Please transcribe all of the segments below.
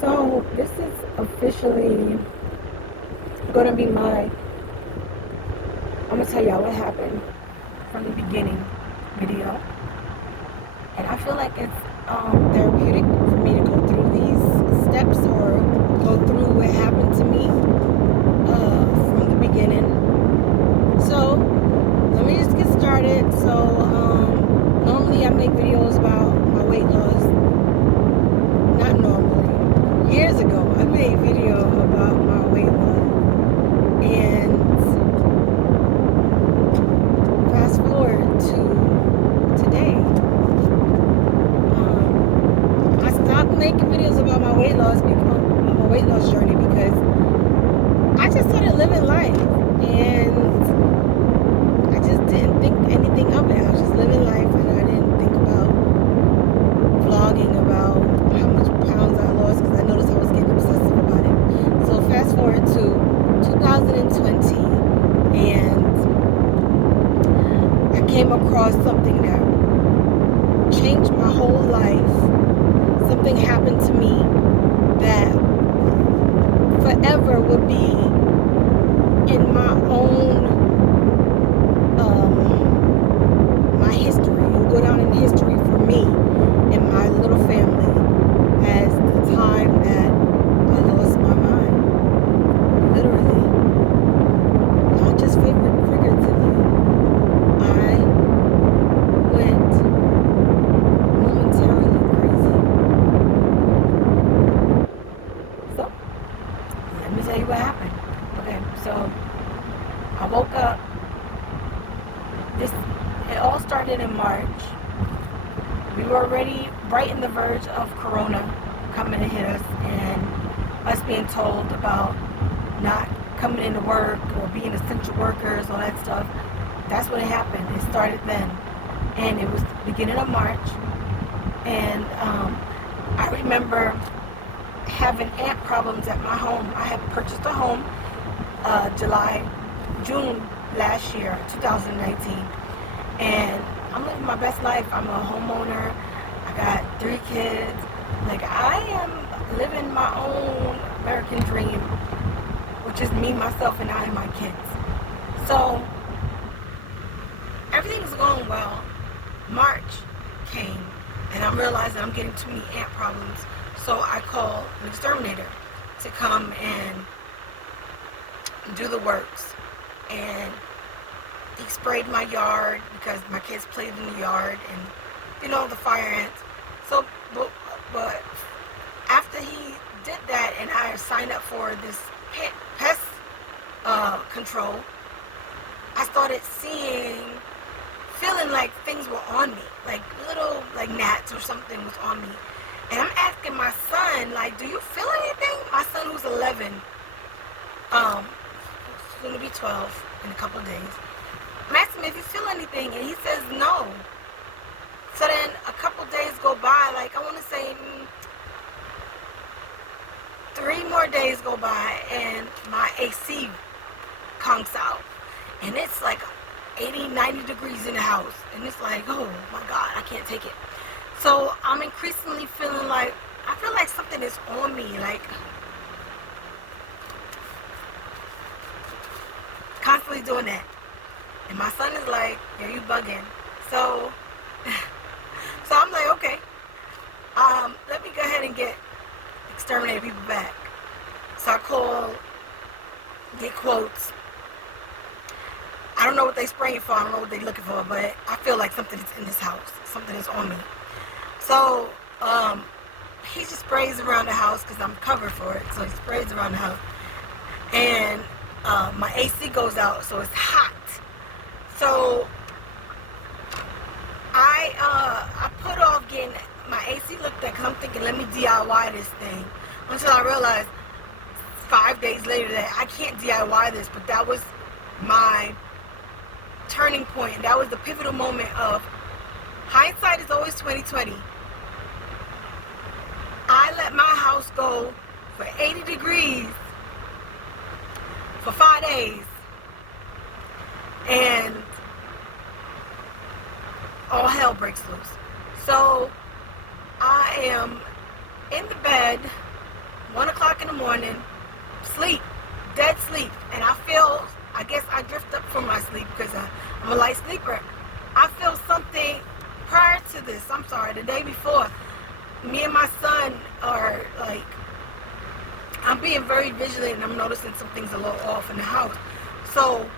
So this is officially gonna be I'm gonna tell y'all what happened from the beginning video. And I feel like it's therapeutic for me to go through these steps or go through what happened to me from the beginning. So let me just get started. So normally I make videos about my weight loss. Not normally. Years ago I made a video about my weight loss. And fast forward to today. I stopped making videos about my weight loss journey because I just started living life, and I just didn't think anything of it. I was just living life, and I didn't think about vlogging about how much pounds I lost because I noticed I was getting obsessive about it. So fast forward to 2020, and I came across something that changed my whole life. Something happened to me that forever would be in my own, my history. It will go down in history for me and my little family as the time that I lost my mind. Literally. Not just figuratively. I went momentarily crazy. So, let me tell you what happened. Okay, so I woke up. It all started in March. We were already right in the verge of Corona coming to hit us, and us being told about not coming into work or being essential workers, all that stuff. That's when it happened. It started then, and it was the beginning of March. And I remember having ant problems at my home. I had purchased a home June last year, 2019, and I'm living my best life. I'm a homeowner. I got 3 kids. Like, I am living my own American dream, which is me, myself, and I and my kids. So everything's going well. March came, and I'm realizing I'm getting too many ant problems. So I called an exterminator to come and do the works. And he sprayed my yard because my kids played in the yard, and the fire ants. So, but after he did that, and I signed up for this pest control, I started feeling like things were on me, like little gnats or something was on me. And I'm asking my son, like, do you feel anything? My son, who's 11, he's going to be 12 in a couple of days. I'm asking him if he feel anything, and he says no. So then a couple days go by, like I want to say 3 more days go by, and my AC conks out. And it's like 80, 90 degrees in the house. And it's like, oh my God, I can't take it. So I'm increasingly feeling like, I feel like something is on me, like constantly doing that. And my son is like, yeah, you bugging. So I'm like, okay, let me go ahead and get exterminator people back. So I call, get quotes. I don't know what they spraying for, I don't know what they looking for, but I feel like something is in this house. Something is on me. So he just sprays around the house because I'm covered for it. So he sprays around the house. And my AC goes out, so it's hot. So I put off getting my AC looked at because I'm thinking, let me DIY this thing. Until I realized 5 days later that I can't DIY this, but that was my turning point. That was the pivotal moment of hindsight is always 2020. I let my house go for 80 degrees for 5 days, and all hell breaks loose. So I am in the bed 1 o'clock in the morning, sleep, dead sleep. And I guess I drift up from my sleep because I'm a light sleeper. I feel something prior to this, the day before. Me and my son are like, I'm being very vigilant and I'm noticing some things a little off in the house. So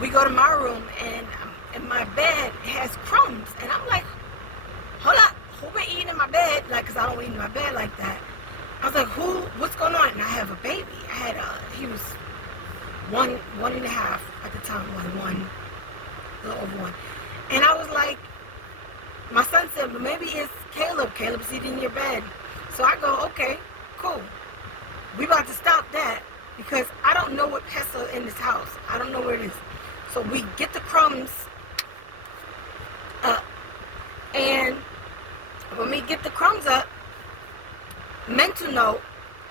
we go to my room and my bed has crumbs. And I'm like, hold up, who been eating in my bed? Like, cause I don't eat in my bed like that. I was like, what's going on? And I have a baby. He was one and a half at the time, one, a little over one. And I was like, my son said, well, maybe it's Caleb. Caleb's eating in your bed. So I go, okay, cool. We about to stop that because I don't know what pests are in this house. I don't know where it is. So we get the crumbs up. And when we get the crumbs up, mental note,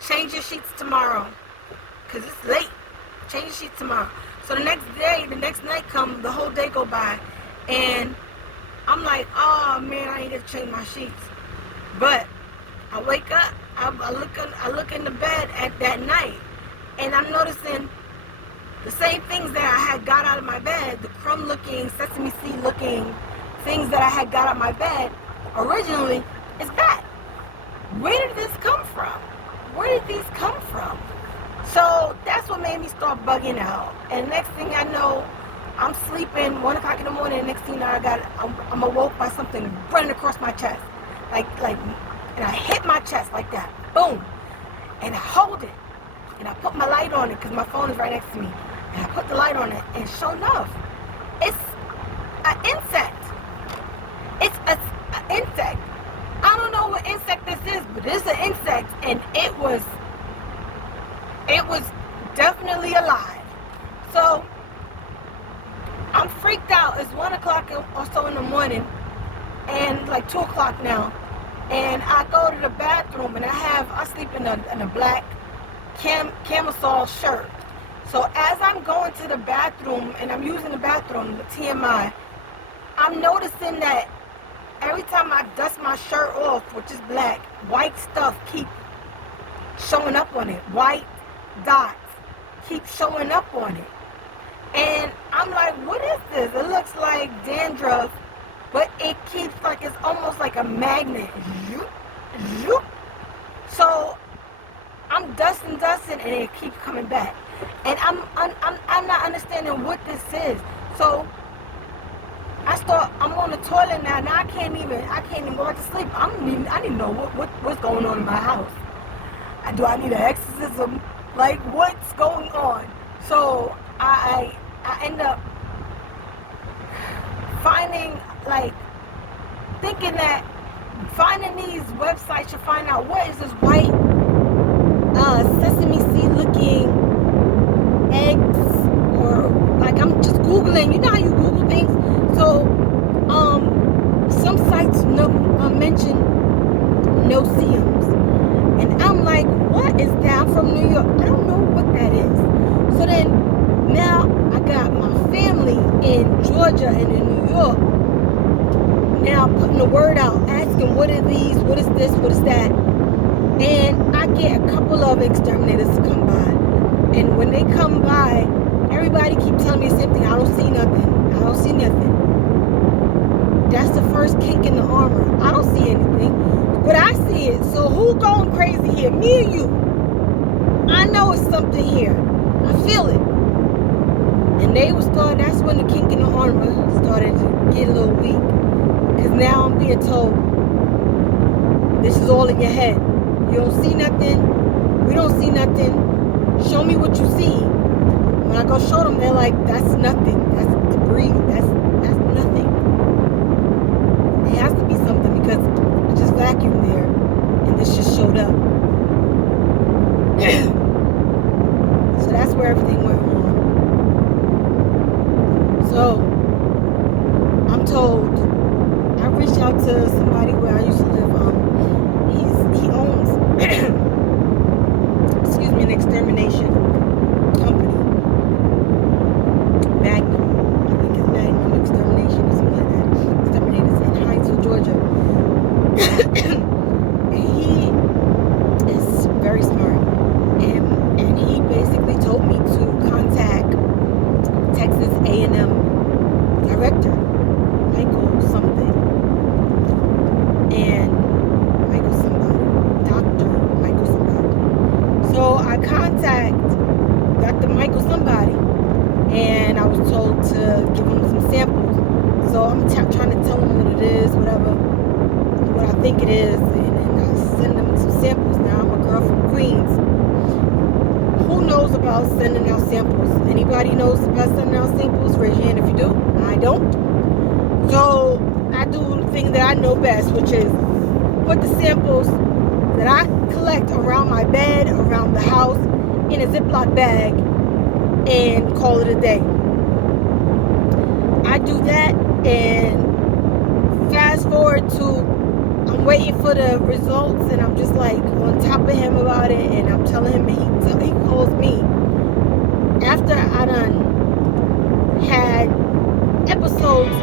change your sheets tomorrow. Because it's late. Change your sheets tomorrow. So the next night come, the whole day go by. And I'm like, oh man, I ain't gonna change my sheets. But I wake up, I look in the bed at that night, and I'm noticing the same things that I had got out of my bed, the crumb-looking, sesame seed-looking things that I had got out of my bed originally is back. Where did this come from? Where did these come from? So that's what made me start bugging out. And next thing I know, I'm sleeping 1 o'clock in the morning, and next thing you know, I'm awoke by something running across my chest. And I hit my chest like that. Boom. And I hold it. And I put my light on it because my phone is right next to me. And I put the light on it, and sure enough, it's an insect. It's an insect. I don't know what insect this is, but it's an insect, and it was definitely alive. So I'm freaked out. It's 1 o'clock or so in the morning, and like 2 o'clock now. And I go to the bathroom, and I sleep in a black camisole shirt. So as I'm going to the bathroom, and I'm using the bathroom, the TMI, I'm noticing that every time I dust my shirt off, which is black, white stuff keep showing up on it. White dots keep showing up on it. And I'm like, what is this? It looks like dandruff, but it keeps like, it's almost like a magnet. So I'm dusting, and it keeps coming back. And I'm not understanding what this is. So I'm on the toilet now. Now I can't even go back to sleep. I need to know what's going on in my house. Do I need an exorcism? Like, what's going on? So I end up finding these websites to find out what is this white sesame seed looking eggs, or like I'm just Googling. You know how you Google things? So some sites mention no-see-ums. And I'm like, what is that? I'm from New York. I don't know what that is. So then now I got my family in Georgia and in New York now putting the word out, asking what are these, what is this, what is that. And I get a couple of exterminators to come by. And when they come by, everybody keeps telling me the same thing. I don't see nothing. I don't see nothing. That's the first kink in the armor. I don't see anything. But I see it. So who going crazy here? Me or you? I know it's something here. I feel it. And that's when the kink in the armor started to get a little weak. Because now I'm being told, this is all in your head. You don't see nothing. We don't see nothing. Show me what you see. When I go show them, they're like, that's nothing. That's debris. That's nothing. It has to be something because I just vacuumed there and this just showed up. So that's where everything went wrong. So I'm told, I reached out to somebody where I used to live. He owns an extermination company. Magnum. I think it's Magnum Extermination or something like that. Exterminators in Hyattsville, Georgia. contact Dr. Michael somebody, and I was told to give him some samples. So I'm trying to tell him what it is, what I think it is, and I send him some samples. Now I'm a girl from Queens. Who knows about sending out samples? Anybody knows about sending out samples? Raise your hand if you do. I don't. So I do the thing that I know best, which is put the samples that I collect around my bed, around the house, in a Ziploc bag, and call it a day. I do that, and fast forward to I'm waiting for the results, and I'm just like on top of him about it, and I'm telling him, and he calls me after I done had episodes